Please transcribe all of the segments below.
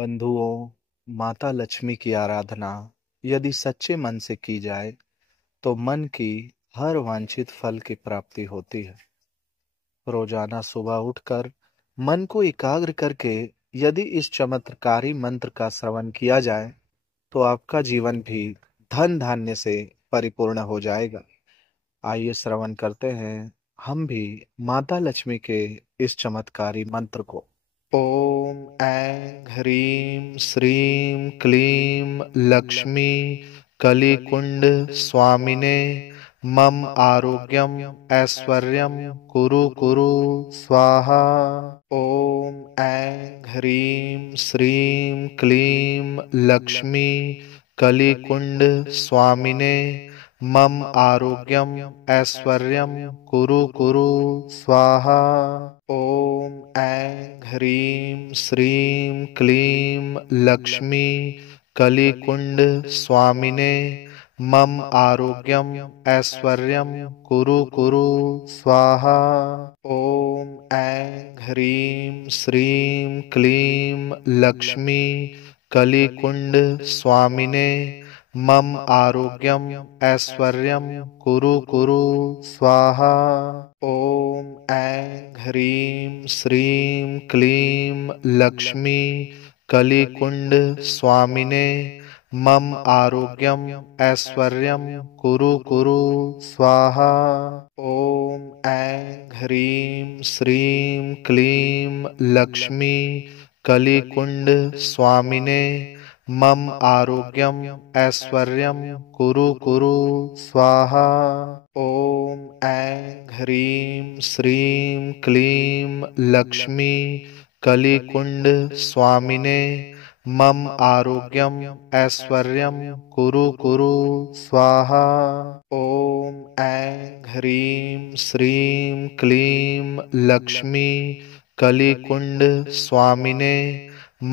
बंधुओं, माता लक्ष्मी की आराधना यदि सच्चे मन से की जाए तो मन की हर वांछित फल की प्राप्ति होती है। रोजाना सुबह उठकर मन को एकाग्र करके यदि इस चमत्कारी मंत्र का श्रवण किया जाए तो आपका जीवन भी धन धान्य से परिपूर्ण हो जाएगा। आइए श्रवण करते हैं हम भी माता लक्ष्मी के इस चमत्कारी मंत्र को। ओम ऐं ह्रीं श्रीं क्लीं लक्ष्मी कलिकुंड स्वामिने मम आरोग्यम ऐश्वर्यम कुरु कुरु स्वाहा। ओम ऐं ह्रीं श्रीं क्लीं लक्ष्मी कलिकुंड स्वामिने मम आरोग्यम ऐश्वर्यम कुरु कुरु स्वाहा। ओम ऐं ह्रीं श्रीं क्लीं लक्ष्मी कलिकुंड स्वामिने मम आरोग्यम ऐश्वर्यम कुरु कुरु स्वाहा। ओम ऐं ह्रीं श्रीं क्लीं लक्ष्मी कलिकुंड स्वामिने मम आरोग्यम ऐश्वर्यम कुरु कुरु स्वाहा। ओम ऐं ह्रीं श्रीं क्लीं लक्ष्मी कलिकुंड स्वामिने मम आरोग्यम ऐश्वर्यम कुरु कुरु स्वाहा। ओम ऐं ह्रीं श्रीं क्लीं लक्ष्मी कलिकुंड स्वामिने मम आरोग्यम ऐश्वर्यम कुरु कुरु स्वाहा। ओम ऐं ह्रीं श्रीं क्लीं लक्ष्मी कलिकुंड स्वामिने मम आरोग्यम ऐश्वर्यम कुरु कुरु स्वाहा। ओम ऐं ह्रीं श्रीं क्लीं लक्ष्मी कलिकुंड स्वामिने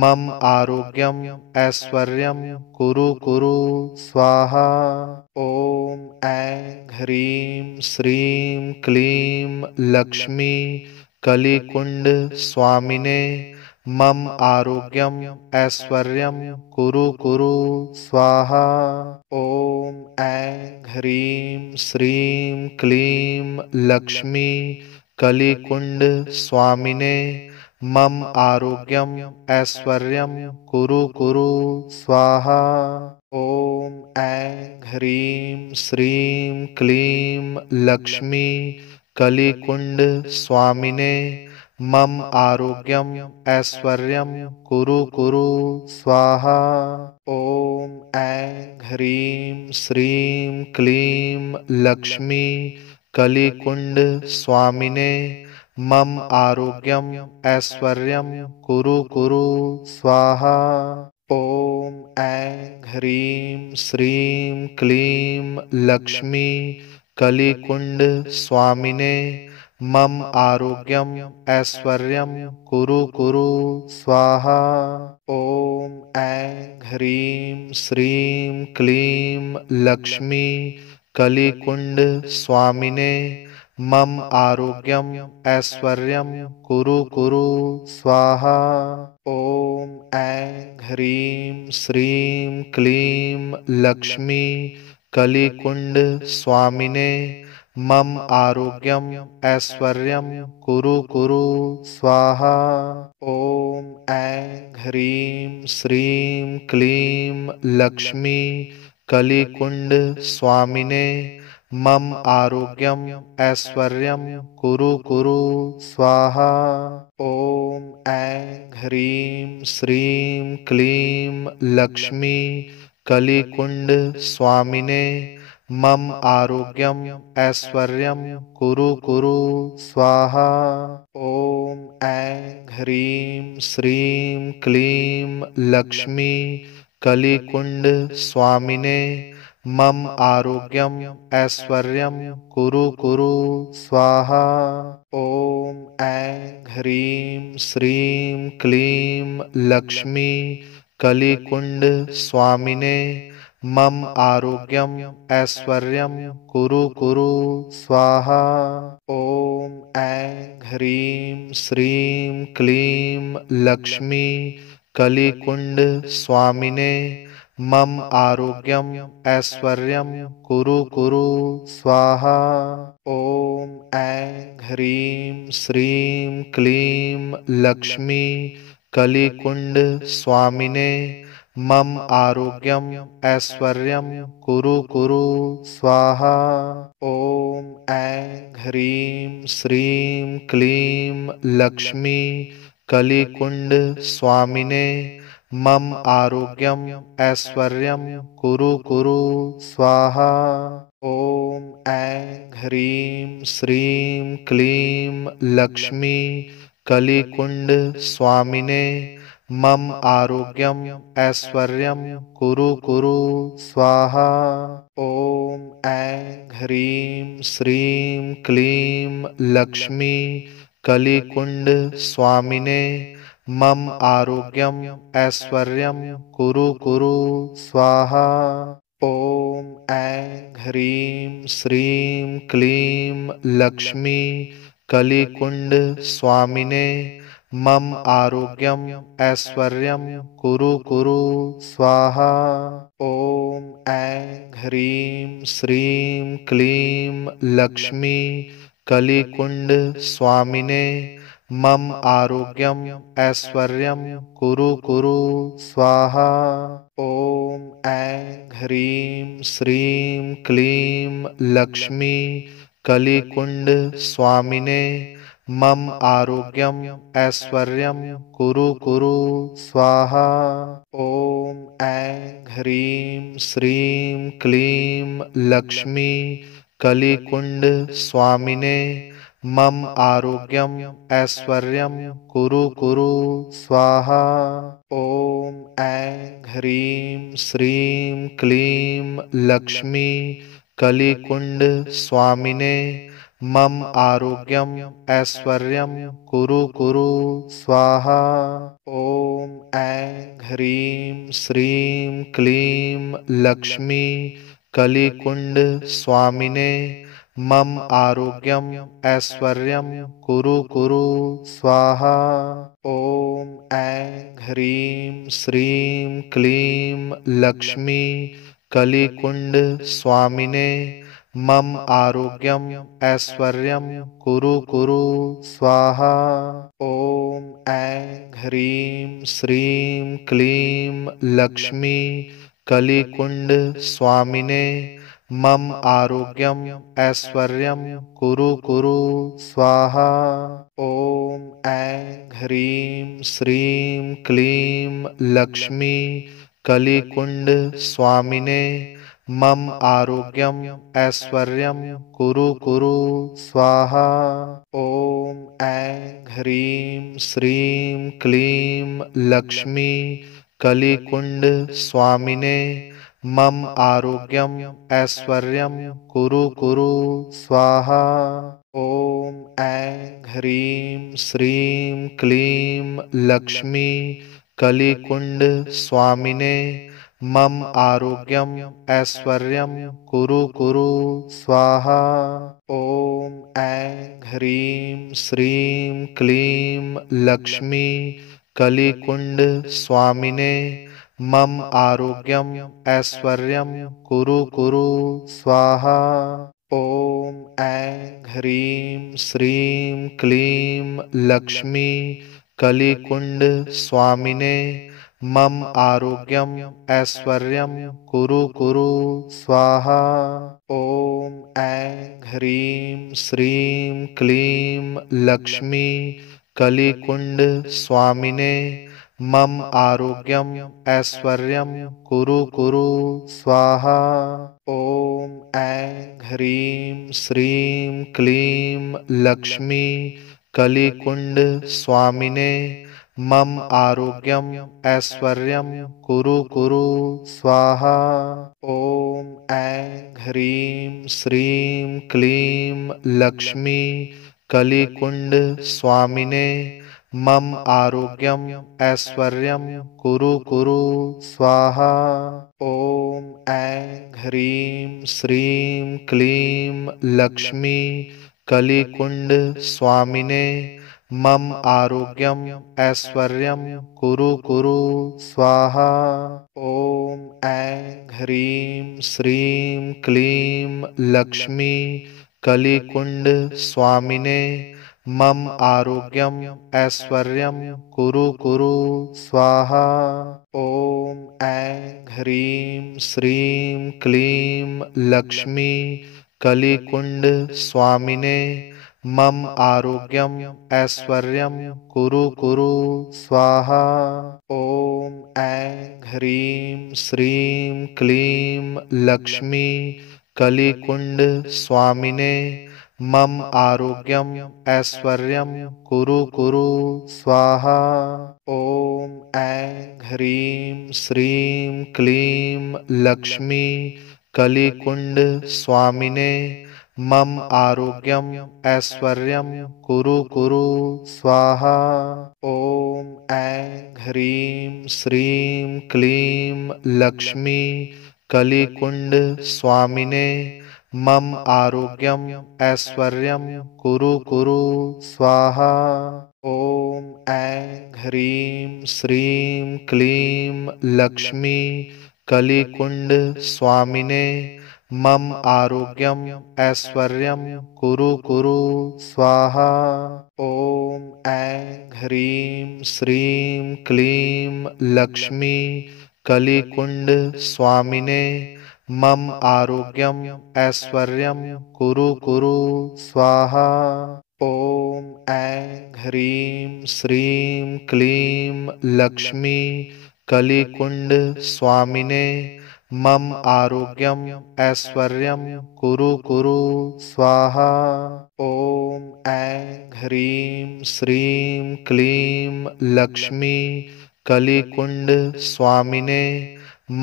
मम आरोग्यम ऐश्वर्यम कुरु कुरु स्वाहा। ओम ऐं ह्रीं श्रीं क्लीं लक्ष्मी कलिकुंड स्वामिने मम आरोग्यम ऐश्वर्यम कुरु कुरु स्वाहा। ओम ऐं ह्रीं श्रीं क्लीं लक्ष्मी कलिकुंड स्वामिने मम आरोग्यम ऐश्वर्यम कुरु कुरु स्वाहा। ओम ऐं ह्रीं श्रीं क्लीं लक्ष्मी कलिकुंड स्वामिने मम आरोग्यम ऐश्वर्यम कुरु कुरु स्वाहा। ओम ऐं ह्रीं श्रीं क्लीं लक्ष्मी कलिकुंड स्वामिने मम आरोग्यम ऐश्वर्यम कुरु कुरु स्वाहा। ओम ऐं ह्रीं श्रीं क्लीं लक्ष्मी कलिकुंड स्वामिने मम आरोग्यम ऐश्वर्यम कुरु कुरु स्वाहा। ओम ऐं ह्रीं श्रीं क्लीं लक्ष्मी कलिकुंड स्वामिने मम आरोग्यम ऐश्वर्यम कुरु कुरु स्वाहा। ओम ऐं ह्रीं श्रीं क्लीं लक्ष्मी कलिकुंड स्वामिने मम आरोग्यम ऐश्वर्यम कुरु कुरु स्वाहा। ओम ऐं ह्रीं श्रीं क्लीं लक्ष्मी कलिकुंड स्वामिने मम आरोग्यम ऐश्वर्यम कुरु कुरु स्वाहा। ओम ऐं ह्रीं श्रीं क्लीं लक्ष्मी कलिकुंड स्वामिने मम आरोग्यम ऐश्वर्यम कुरु कुरु स्वाहा। ओम ऐं ह्रीं श्रीं क्लीं लक्ष्मी कलिकुंड स्वामिने मम आरोग्यम ऐश्वर्यम कुरु कुरु स्वाहा। ओम ऐं ह्रीं श्रीं क्लीं लक्ष्मी कलिकुंड स्वामिने मम आरोग्यम ऐश्वर्यम कुरु कुरु स्वाहा। ओम ऐं ह्रीं श्रीं क्लीं लक्ष्मी कलिकुंड स्वामिने मम आरोग्यम ऐश्वर्यम कुरु कुरु स्वाहा। ओम ऐं ह्रीं श्रीं क्लीं लक्ष्मी कलिकुंड स्वामिने मम आरोग्यम ऐश्वर्यम कुरु कुरु स्वाहा। ओम ऐं ह्रीं श्रीं क्लीं लक्ष्मी कलिकुंड स्वामिने मम आरोग्यम ऐश्वर्यम कुरु कुरु स्वाहा। ओम ऐं ह्रीं श्रीं क्लीं लक्ष्मी कलिकुंड स्वामिने मम आरोग्यम ऐश्वर्यम कुरु कुरु स्वाहा। ओम ऐं ह्रीं श्रीं क्लीं लक्ष्मी कलिकुंड स्वामिने मम आरोग्यम ऐश्वर्यम कुरु कुरु स्वाहा। ओम ऐं ह्रीं श्रीं क्लीं लक्ष्मी कलिकुंड स्वामिने मम आरोग्यम ऐश्वर्यम कुरु कुरु स्वाहा। ओम ऐं ह्रीं श्रीं क्लीं लक्ष्मी कलिकुंड स्वामिने मम आरोग्यम ऐश्वर्यम कुरु कुरु स्वाहा। ओम ऐं ह्रीं श्रीं क्लीं लक्ष्मी कलिकुंड स्वामिने मम आरोग्यम ऐश्वर्यम कुरु कुरु स्वाहा। ओम ऐं ह्रीं श्रीं क्लीं लक्ष्मी कलिकुंड स्वामिने मम आरोग्यम ऐश्वर्यम कुरु कुरु स्वाहा। ओम ऐं ह्रीं श्रीं क्लीं लक्ष्मी कलिकुंड स्वामिने मम आरोग्यम ऐश्वर्यम कुरु कुरु स्वाहा। ओम ऐं ह्रीं श्रीं क्लीं लक्ष्मी कलिकुंड स्वामिने मम आरोग्यम ऐश्वर्यम कुरु कुरु स्वाहा। ओम ऐं ह्रीं श्रीं क्लीं लक्ष्मी कलिकुंड स्वामिने मम आरोग्यम ऐश्वर्यम कुरु कुरु स्वाहा। ओम ऐं ह्रीं श्रीं क्लीं लक्ष्मी कलिकुंड स्वामिने मम आरोग्यम ऐश्वर्यम कुरु कुरु स्वाहा। ओम ऐं ह्रीं श्रीं क्लीं लक्ष्मी कलिकुंड स्वामिने मम आरोग्यम ऐश्वर्यम कुरु कुरु स्वाहा। ओम ऐं ह्रीं श्रीं क्लीं लक्ष्मी कलिकुंड स्वामिने मम आरोग्यम ऐश्वर्यम कुरु कुरु स्वाहा। ओम ऐं ह्रीं श्रीं क्लीं लक्ष्मी कलिकुंड स्वामिने मम आरोग्यम ऐश्वर्यम कुरु कुरु स्वाहा। ओम ऐं ह्रीं श्रीं क्लीं लक्ष्मी कलिकुंड स्वामिने मम आरोग्यम ऐश्वर्यम कुरु कुरु स्वाहा। ओम ऐं ह्रीं श्रीं क्लीं लक्ष्मी कलिकुंड स्वामिने मम आरोग्यम ऐश्वर्यम कुरु कुरु स्वाहा। ओम ऐं ह्रीं श्रीं क्लीं लक्ष्मी कलिकुंड स्वामिने मम आरोग्यम ऐश्वर्यम कुरु कुरु स्वाहा। ओम ऐं ह्रीं श्रीं क्लीं लक्ष्मी कलिकुंड स्वामिने मम आरोग्यम ऐश्वर्यम कुरु कुरु स्वाहा। ओम ऐं ह्रीं श्रीं क्लीं लक्ष्मी कलिकुंड स्वामिने मम आरोग्यम ऐश्वर्यम कुरु कुरु स्वाहा। ओम ऐं ह्रीं श्रीं क्लीं लक्ष्मी कलिकुंड स्वामिने मम आरोग्यम ऐश्वर्यम कुरु कुरु स्वाहा। ओम ऐं ह्रीं श्रीं क्लीं लक्ष्मी कलिकुंड स्वामिने मम आरोग्यम ऐश्वर्यम कुरु कुरु स्वाहा। ओम ऐं ह्रीं श्रीं क्लीं लक्ष्मी कलिकुंड स्वामिने मम आरोग्यम ऐश्वर्यम कुरु कुरु स्वाहा। ओम ऐं ह्रीं श्रीं क्लीं लक्ष्मी कलिकुंड स्वामिने मम आरोग्यम ऐश्वर्यम कुरु कुरु स्वाहा। ओम ऐं ह्रीं श्रीं क्लीं लक्ष्मी कलिकुंड स्वामिने मम आरोग्यम ऐश्वर्यम कुरु कुरु स्वाहा। ओम ऐं ह्रीं श्रीं क्लीं लक्ष्मी कलिकुंड स्वामिने मम आरोग्यम ऐश्वर्यम कुरु कुरु स्वाहा। ओम ऐं ह्रीं श्रीं क्लीं लक्ष्मी कलिकुंड स्वामिने मम आरोग्यम ऐश्वर्यम कुरु कुरु स्वाहा। ओम ऐं ह्रीं श्रीं क्लीं लक्ष्मी कलिकुंड स्वामिने मम आरोग्यम ऐश्वर्यम कुरु कुरु स्वाहा। ओम ऐं ह्रीं श्रीं क्लीं लक्ष्मी कलिकुंड स्वामिने मम आरोग्यम ऐश्वर्यम कुरु कुरु स्वाहा। ओम ऐं ह्रीं श्रीं क्लीं लक्ष्मी कलिकुंड स्वामिने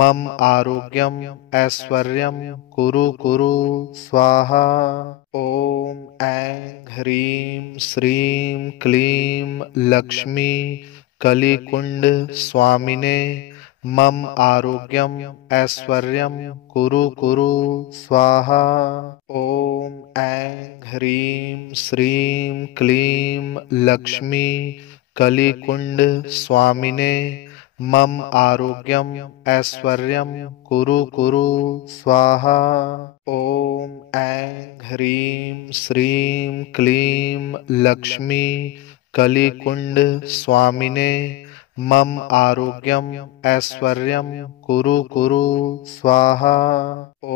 मम आरोग्यम ऐश्वर्यम कुरु कुरु स्वाहा। ओम ऐं ह्रीं श्रीं क्लीं लक्ष्मी कलिकुंड स्वामिने मम आरोग्यम ऐश्वर्यम कुरु कुरु स्वाहा। ओम ऐं ह्रीं श्रीं क्लीं लक्ष्मी कलिकुंड स्वामिने मम आरोग्यम ऐश्वर्यम कुरु कुरु स्वाहा। ओम ऐं ह्रीं श्रीं क्लीं लक्ष्मी कलिकुंड स्वामिने मम आरोग्यम ऐश्वर्यम कुरु कुरु स्वाहा।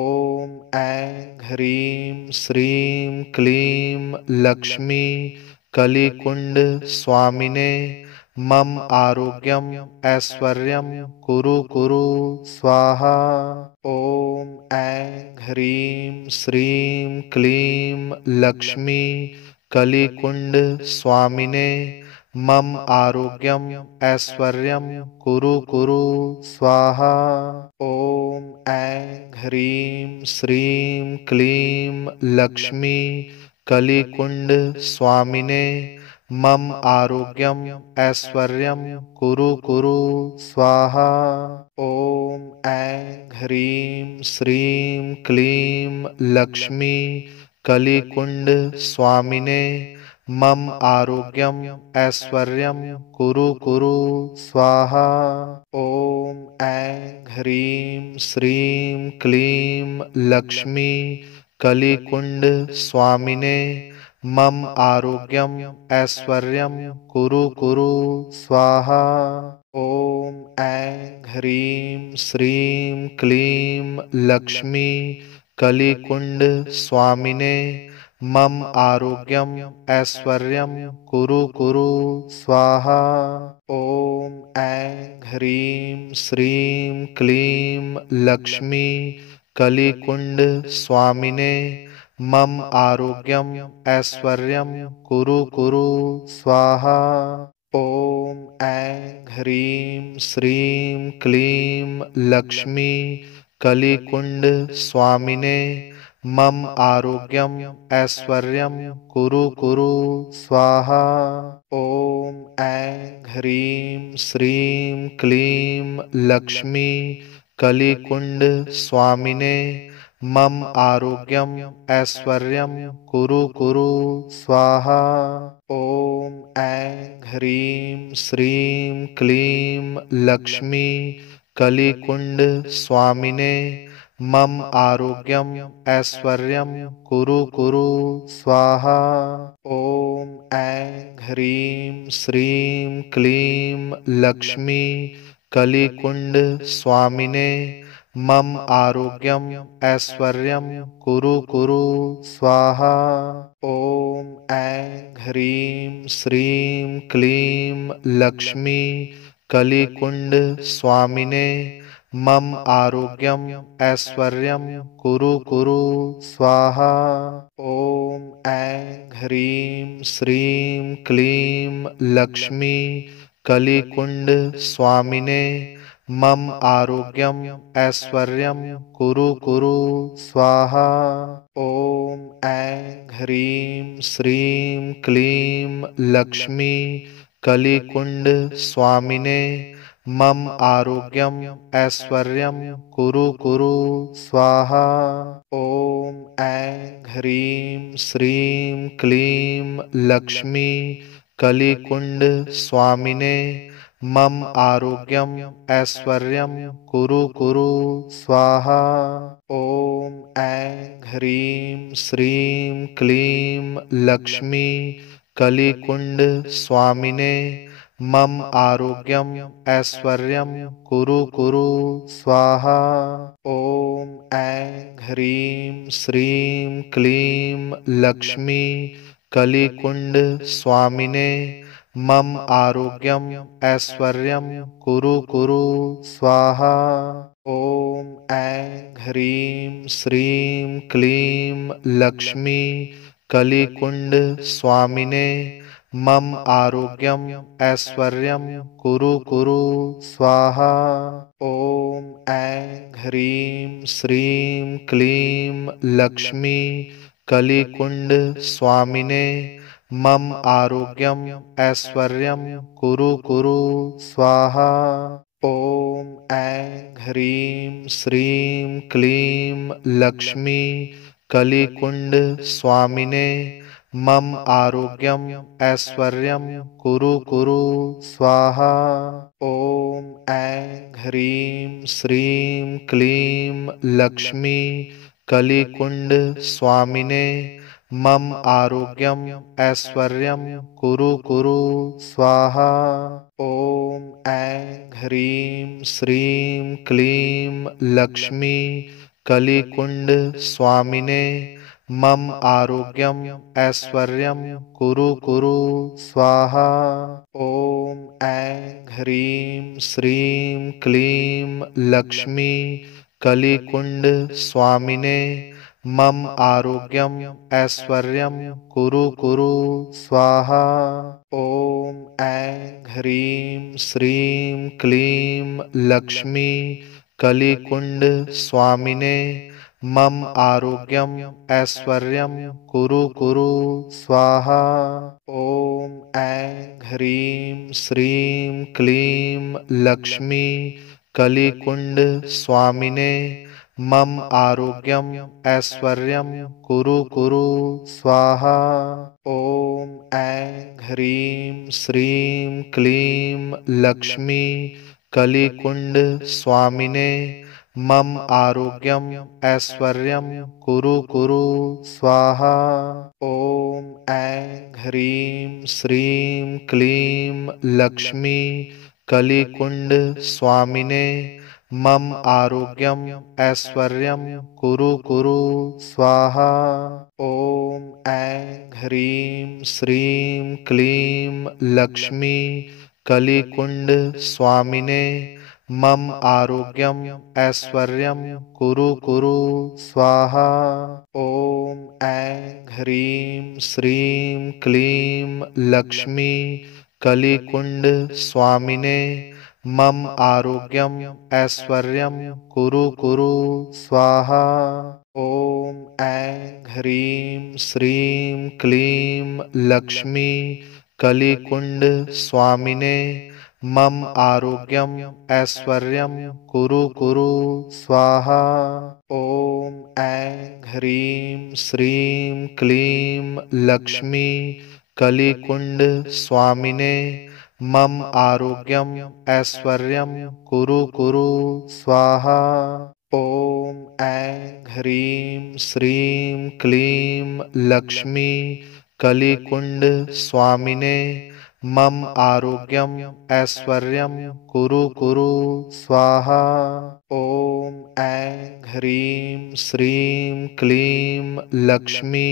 ओम ऐं ह्रीं श्रीं क्लीं लक्ष्मी कलिकुंड स्वामिने मम आरोग्यम ऐश्वर्यम कुरु कुरु स्वाहा। ओम ऐं ह्रीं श्रीं क्लीं लक्ष्मी कलिकुंड स्वामिने मम आरोग्यम ऐश्वर्यम कुरु कुरु स्वाहा। ओम ऐं ह्रीं श्रीं क्लीं लक्ष्मी कलिकुंड स्वामिने मम आरोग्यम ऐश्वर्यम कुरु कुरु स्वाहा। ओम ऐं ह्रीं श्रीं क्लीं लक्ष्मी कलिकुंड स्वामिने मम आरोग्यम ऐश्वर्यम कुरु कुरु स्वाहा। ओम ऐं ह्रीं श्रीं क्लीं लक्ष्मी कलिकुंड स्वामिने मम आरोग्यम ऐश्वर्यम कुरु कुरु स्वाहा। ओम ऐं ह्रीं श्रीं क्लीं लक्ष्मी कलिकुंड स्वामिने मम आरोग्यम ऐश्वर्यम कुरु कुरु स्वाहा। ओम ऐं ह्रीं श्रीं क्लीं लक्ष्मी कलिकुंड स्वामिने मम आरोग्यम ऐश्वर्यम कुरु कुरु स्वाहा। ओम ऐं ह्रीं श्रीं क्लीं लक्ष्मी कलिकुंड स्वामिने मम आरोग्यम ऐश्वर्यम कुरु कुरु स्वाहा। ओम ऐं ह्रीं श्रीं क्लीं लक्ष्मी कलिकुंड स्वामिने मम आरोग्यम ऐश्वर्यम कुरु कुरु स्वाहा। ओम ऐं ह्रीं श्रीं क्लीं लक्ष्मी कलिकुंड स्वामिने मम आरोग्यम ऐश्वर्यम कुरु कुरु स्वाहा। ओम ऐं ह्रीं श्रीं क्लीं लक्ष्मी कलिकुंड स्वामिने मम आरोग्यम ऐश्वर्यम कुरु कुरु स्वाहा। ओम ऐं ह्रीं श्रीं क्लीं लक्ष्मी कलिकुंड स्वामिने मम आरोग्यम ऐश्वर्यम कुरु कुरु स्वाहा। ओम ऐं ह्रीं श्रीं क्लीं लक्ष्मी कलिकुंड स्वामिने मम आरोग्यम ऐश्वर्यम कुरु कुरु स्वाहा। ओम ऐं ह्रीं श्रीं क्लीं लक्ष्मी कलिकुंड स्वामिने मम आरोग्यम ऐश्वर्यम कुरु कुरु स्वाहा। ओम ऐं ह्रीं श्रीं क्लीं लक्ष्मी कलिकुंड स्वामिने मम आरोग्यम ऐश्वर्यम कुरु कुरु स्वाहा। ओम ऐं ह्रीं श्रीं क्लीं लक्ष्मी कलिकुंड स्वामिने मम आरोग्यम ऐश्वर्यम कुरु कुरु स्वाहा। ओम ऐं ह्रीं श्रीं क्लीं लक्ष्मी कलिकुंड स्वामिने मम आरोग्यम ऐश्वर्यम कुरु कुरु स्वाहा। ओम ऐं ह्रीं श्रीं क्लीं लक्ष्मी कलिकुंड स्वामिने मम आरोग्यम ऐश्वर्यम कुरु कुरु स्वाहा। ओम ऐं ह्रीं श्रीं क्लीं लक्ष्मी कलिकुंड स्वामिने मम आरोग्यम ऐश्वर्यम कुरु कुरु स्वाहा। ओम ऐं ह्रीं श्रीं क्लीं लक्ष्मी कलिकुंड स्वामिने मम आरोग्यम ऐश्वर्यम कुरु कुरु स्वाहा। ओम ऐं ह्रीं श्रीं क्लीं लक्ष्मी कलिकुंड स्वामिने मम आरोग्यम ऐश्वर्यम कुरु कुरु स्वाहा। ओम ऐं ह्रीं श्रीं क्लीं लक्ष्मी कलिकुंड स्वामिने मम आरोग्यम ऐश्वर्यम कुरु कुरु स्वाहा। ओम ऐं ह्रीं श्रीं क्लीं लक्ष्मी कलिकुंड स्वामिने मम आरोग्यम ऐश्वर्यम कुरु कुरु स्वाहा। ओम ऐं ह्रीं श्रीं क्लीं लक्ष्मी कलिकुंड स्वामिने मम आरोग्यम ऐश्वर्यम कुरु कुरु स्वाहा। ओम ऐं ह्रीं श्रीं क्लीं लक्ष्मी कलिकुंड स्वामिने मम आरोग्यम ऐश्वर्यम कुरु कुरु स्वाहा। ओम ऐं ह्रीं श्रीं क्लीं लक्ष्मी कलिकुंड स्वामिने मम आरोग्यम ऐश्वर्यम कुरु कुरु स्वाहा। ओम ऐं ह्रीं श्रीं क्लीं लक्ष्मी कलिकुंड स्वामिने मम आरोग्यम ऐश्वर्यम कुरु कुरु स्वाहा। ओम ऐं ह्रीं श्रीं क्लीं लक्ष्मी कलिकुंड स्वामिने मम आरोग्यम ऐश्वर्यम कुरु कुरु स्वाहा। ओम ऐं ह्रीं श्रीं क्लीं लक्ष्मी कलिकुंड स्वामिने मम आरोग्यम ऐश्वर्यम कुरु कुरु स्वाहा। ओम ऐं ह्रीं श्रीं क्लीं लक्ष्मी कलिकुंड स्वामिने मम आरोग्यम ऐश्वर्यम कुरु कुरु स्वाहा। ओम ऐं ह्रीं श्रीं क्लीं लक्ष्मी कलिकुंड स्वामिने मम आरोग्यम ऐश्वर्यम कुरु कुरु स्वाहा। ओम ऐं ह्रीं श्रीं क्लीं लक्ष्मी कलिकुंड स्वामिने मम आरोग्यम ऐश्वर्यम कुरु कुरु स्वाहा। ओम ऐं ह्रीं श्रीं क्लीं लक्ष्मी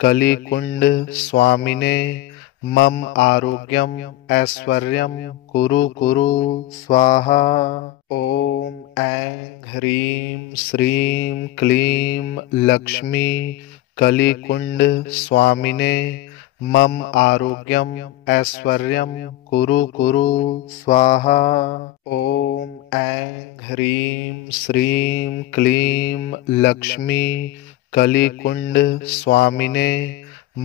कलिकुंड स्वामिने मम आरोग्यम ऐश्वर्यम कुरु कुरु स्वाहा। ओम ऐं ह्रीं श्रीं क्लीं लक्ष्मी कलिकुंड स्वामिने मम आरोग्यम ऐश्वर्यम कुरु कुरु स्वाहा। ओम ऐं ह्रीं श्रीं क्लीं लक्ष्मी कलिकुंड स्वामिने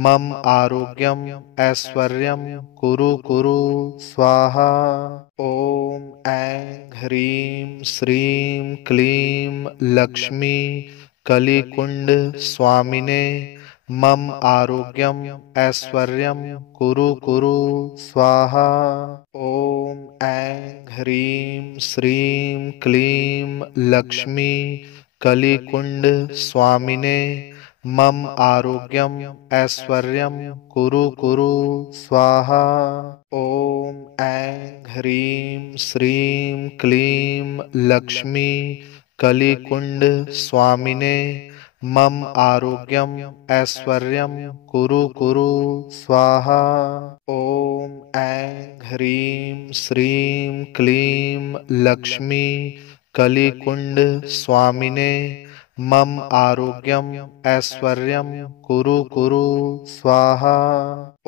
मम आरोग्यम ऐश्वर्यम कुरु कुरु स्वाहा। ओम ऐं ह्रीं श्रीं क्लीं लक्ष्मी कलिकुंड स्वामिने मम आरोग्यम ऐश्वर्यम कुरु कुरु स्वाहा। ओम ऐं ह्रीं श्रीं क्लीं लक्ष्मी कलिकुंड स्वामिने मम आरोग्यम ऐश्वर्यम कुरु कुरु स्वाहा। ओम ऐं ह्रीं श्रीं क्लीं लक्ष्मी कलिकुंड स्वामिने मम आरोग्यम ऐश्वर्यम कुरु कुरु स्वाहा। ओम ऐं ह्रीं श्रीं क्लीं लक्ष्मी कलिकुंड स्वामिने मम आरोग्यम ऐश्वर्यम कुरु कुरु स्वाहा।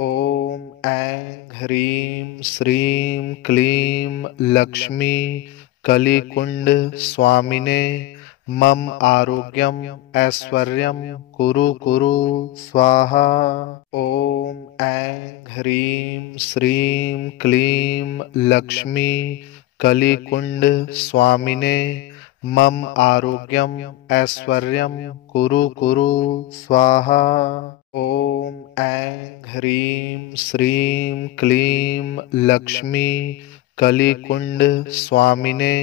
ओम ऐं ह्रीं श्रीं क्लीं लक्ष्मी कलिकुंड स्वामिने मम आरोग्यम ऐश्वर्यम कुरु कुरु स्वाहा। ओम ऐं ह्रीं श्रीं क्लीं लक्ष्मी कलिकुंड स्वामिने मम आरोग्यम ऐश्वर्यम कुरु कुरु स्वाहा। ओम ऐं ह्रीं श्रीं क्लीं लक्ष्मी कलिकुंड स्वामिने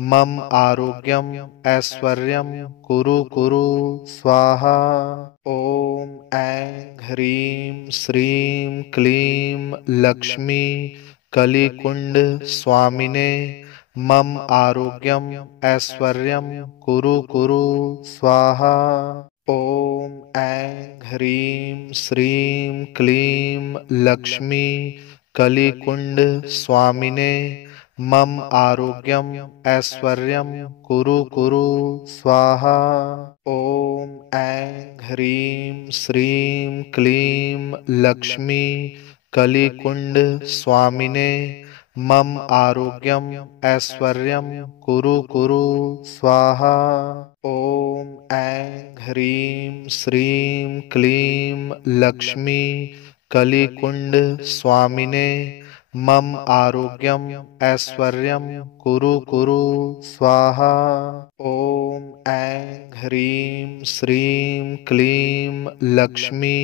मम आरोग्यम ऐश्वर्यम कुरु कुरु स्वाहा। ओम ऐं ह्रीं श्रीं क्लीं लक्ष्मी कलिकुंड स्वामिने मम आरोग्यम ऐश्वर्यम कुरु कुरु स्वाहा। ओम ऐं ह्रीं श्रीं क्लीं लक्ष्मी कलिकुंड स्वामिने मम आरोग्यम ऐश्वर्यम कुरु कुरु स्वाहा। ओम ऐं ह्रीं श्रीं क्लीं लक्ष्मी कलिकुंड स्वामिने मम आरोग्यम ऐश्वर्यम कुरु कुरु स्वाहा। ओम ऐं ह्रीं श्रीं क्लीं लक्ष्मी कलिकुंड स्वामिने मम आरोग्यम ऐश्वर्यम कुरु कुरु स्वाहा। ओम ऐं ह्रीं श्रीं क्लीं लक्ष्मी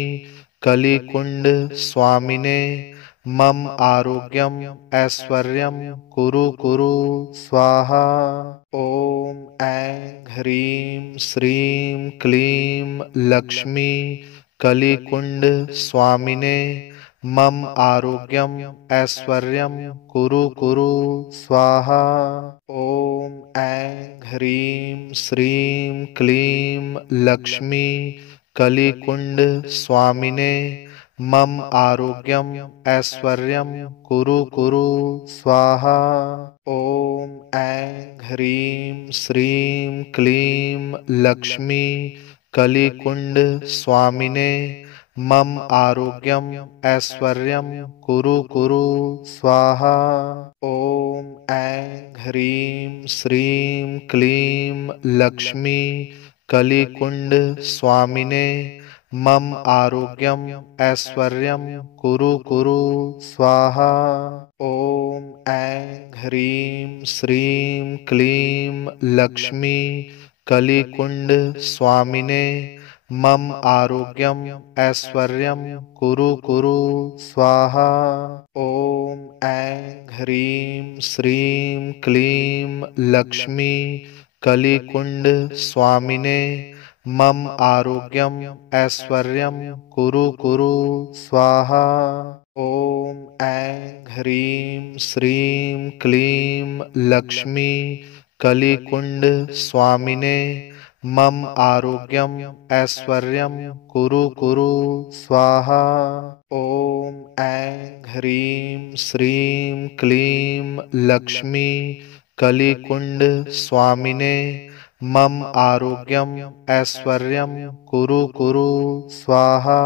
कलिकुंड स्वामिने मम आरोग्यम ऐश्वर्यम कुरु कुरु स्वाहा। ओम ऐं ह्रीं श्रीं क्लीं लक्ष्मी कलिकुंड स्वामिने मम आरोग्यम ऐश्वर्यम कुरु कुरु स्वाहा। ओम ऐं ह्रीं श्रीं क्लीं लक्ष्मी कलिकुंड स्वामिने मम आरोग्यम ऐश्वर्यम कुरु कुरु स्वाहा। ओम ऐं ह्रीं श्रीं क्लीं लक्ष्मी कलिकुंड स्वामिने मम आरोग्यम ऐश्वर्यम कुरु कुरु स्वाहा। ओम ऐं ह्रीं श्रीं क्लीं लक्ष्मी कलिकुंड स्वामिने मम आरोग्यम ऐश्वर्यम कुरु कुरु स्वाहा। ओम ऐं ह्रीं श्रीं क्लीं लक्ष्मी कलिकुंड स्वामिने मम आरोग्यम ऐश्वर्यम कुरु कुरु स्वाहा। ओम ऐं ह्रीं श्रीं क्लीं लक्ष्मी कलिकुंड स्वामिने मम आरोग्यम ऐश्वर्यम कुरु कुरु स्वाहा। ओम ऐं ह्रीं श्रीं क्लीं लक्ष्मी कलिकुंड स्वामिने मम आरोग्यम ऐश्वर्यम कुरु कुरु स्वाहा। ओम ऐं ह्रीं श्रीं क्लीं लक्ष्मी कलिकुंड स्वामिने मम आरोग्यम ऐश्वर्यम कुरु कुरु स्वाहा।